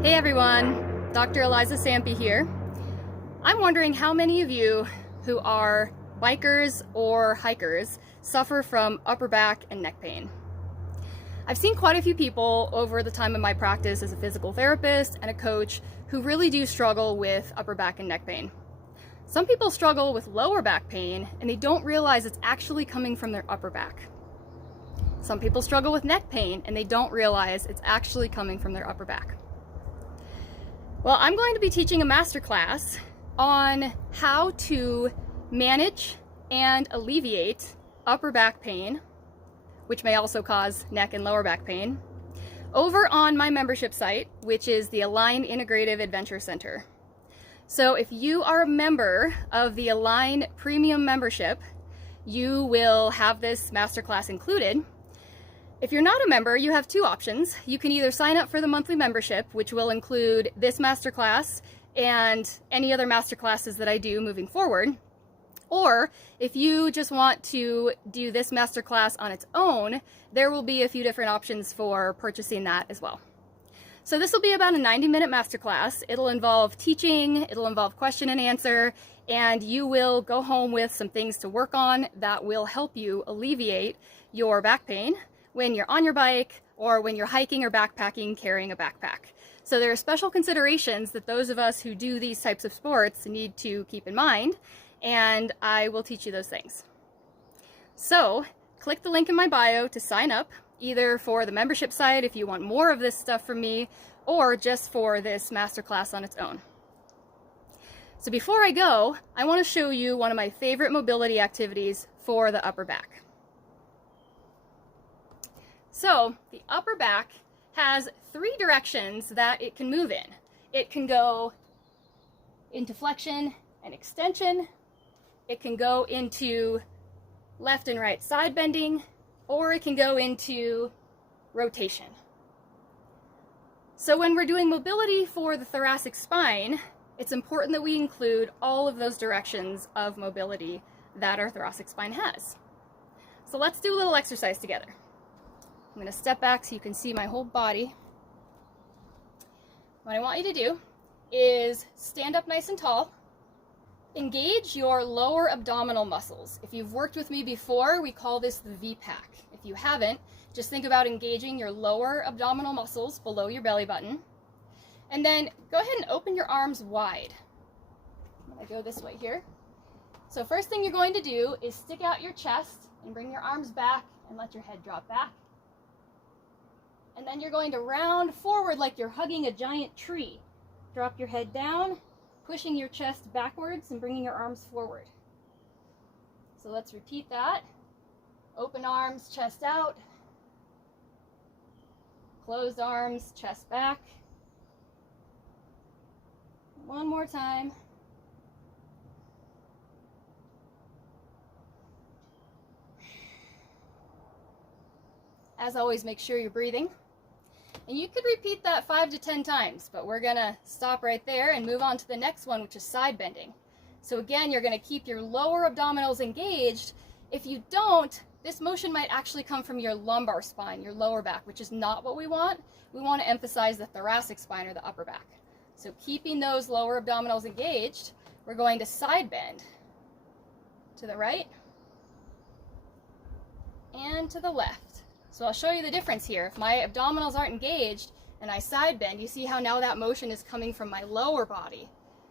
Hey everyone, Dr. Eliza Sampe here. I'm wondering how many of you who are bikers or hikers suffer from upper back and neck pain. I've seen quite a few people over the time of my practice as a physical therapist and a coach who really do struggle with upper back and neck pain. Some people struggle with lower back pain and they don't realize it's actually coming from their upper back. Some people struggle with neck pain and they don't realize it's actually coming from their upper back. Well, I'm going to be teaching a masterclass on how to manage and alleviate upper back pain, which may also cause neck and lower back pain, over on my membership site, which is the Align Integrative Adventure Center. So if you are a member of the Align Premium membership, you will have this masterclass included. If you're not a member, you have two options. You can either sign up for the monthly membership, which will include this masterclass and any other masterclasses that I do moving forward. Or if you just want to do this masterclass on its own, there will be a few different options for purchasing that as well. So this will be about a 90-minute masterclass. It'll involve teaching, it'll involve question and answer, and you will go home with some things to work on that will help you alleviate your back pain when you're on your bike or when you're hiking or backpacking carrying a backpack. So there are special considerations that those of us who do these types of sports need to keep in mind, and I will teach you those things. So click the link in my bio to sign up, either for the membership site if you want more of this stuff from me, or just for this masterclass on its own. So before I go, I want to show you one of my favorite mobility activities for the upper back. So the upper back has three directions that it can move in. It can go into flexion and extension, it can go into left and right side bending, or it can go into rotation. So when we're doing mobility for the thoracic spine, it's important that we include all of those directions of mobility that our thoracic spine has. So let's do a little exercise together. I'm going to step back so you can see my whole body. What I want you to do is stand up nice and tall. Engage your lower abdominal muscles. If you've worked with me before, we call this the V-pack. If you haven't, just think about engaging your lower abdominal muscles below your belly button. And then go ahead and open your arms wide. I'm going to go this way here. So first thing you're going to do is stick out your chest and bring your arms back and let your head drop back. And then you're going to round forward like you're hugging a giant tree. Drop your head down, pushing your chest backwards and bringing your arms forward. So let's repeat that. Open arms, chest out. Closed arms, chest back. One more time. As always, make sure you're breathing. And you could repeat that 5 to 10 times, but we're gonna stop right there and move on to the next one, which is side bending. So again, you're gonna keep your lower abdominals engaged. If you don't, this motion might actually come from your lumbar spine, your lower back, which is not what we want. We want to emphasize the thoracic spine or the upper back. So keeping those lower abdominals engaged, we're going to side bend to the right and to the left. So I'll show you the difference here. If my abdominals aren't engaged and I side bend, you see how now that motion is coming from my lower body.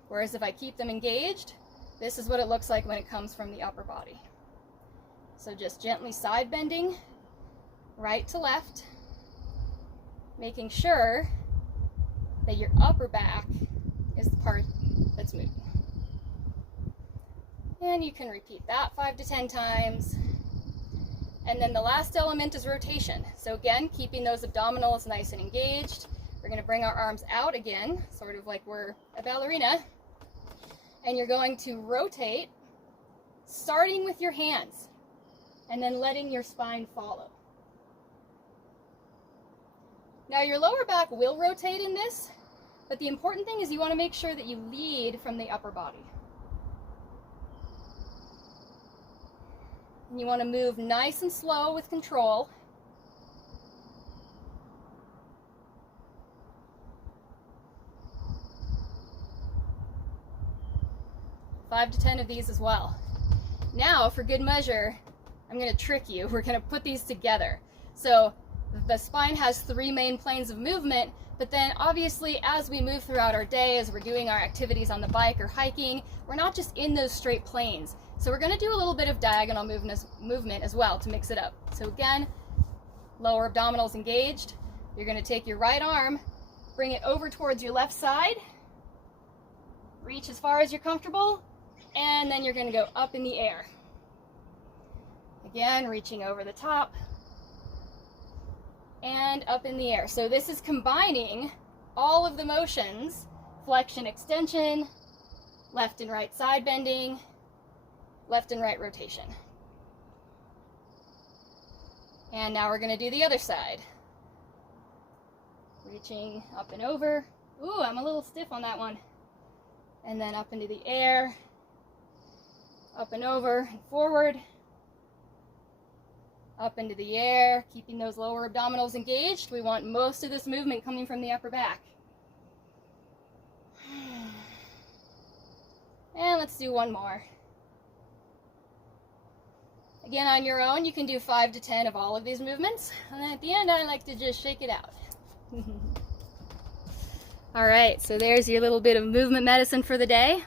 Whereas if I keep them engaged, this is what it looks like when it comes from the upper body. So just gently side bending, right to left, making sure that your upper back is the part that's moving. And you can repeat that 5 to 10 times. And then the last element is rotation. So again, keeping those abdominals nice and engaged. We're going to bring our arms out again, sort of like we're a ballerina. And you're going to rotate, starting with your hands, and then letting your spine follow. Now your lower back will rotate in this, but the important thing is you want to make sure that you lead from the upper body. And you want to move nice and slow with control. 5 to 10 of these as well. Now, for good measure, I'm going to trick you. We're going to put these together. So the spine has 3 main planes of movement, but then obviously as we move throughout our day, as we're doing our activities on the bike or hiking, we're not just in those straight planes. So we're going to do a little bit of diagonal movement as well to mix it up. So again, lower abdominals engaged. You're going to take your right arm, bring it over towards your left side, reach as far as you're comfortable, and then you're going to go up in the air. Again, reaching over the top and up in the air. So this is combining all of the motions: flexion, extension, left and right side bending, left and right rotation. And now we're going to do the other side. Reaching up and over. Ooh, I'm a little stiff on that one. And then up into the air, up and over and forward, up into the air, keeping those lower abdominals engaged. We want most of this movement coming from the upper back. And let's do one more. Again, on your own, you can do 5 to 10 of all of these movements. And then at the end, I like to just shake it out. All right, so there's your little bit of movement medicine for the day.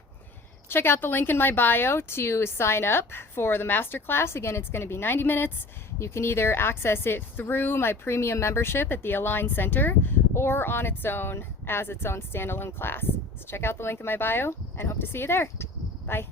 Check out the link in my bio to sign up for the Masterclass. Again, it's going to be 90 minutes. You can either access it through my premium membership at the Align Center or on its own as its own standalone class. So check out the link in my bio and hope to see you there. Bye.